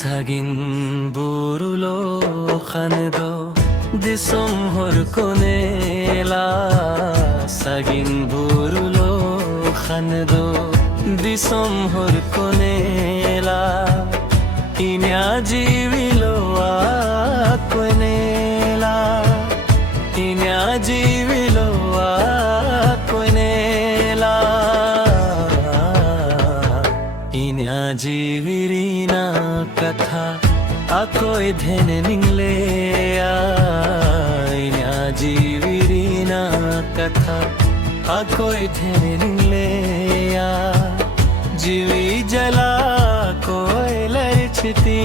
സഗിൻ ബൂരുലോ ഖനദോ ദിസം ഹൊർ കൊനേലാ സഗിൻ ബൂരുലോ ഖനദോ ദിസം ഹൊർ കൊനേലാ ഇനാ ജീവിലോ ആ കൊനേലാ ഇനാ ജീവിലോ ആ കൊനേലാ ഇനാ ജീവിരീനാ കഥാ akoy dhene ningleya inya jivirina katha akoy dhene ningleya jivi jala koy larchti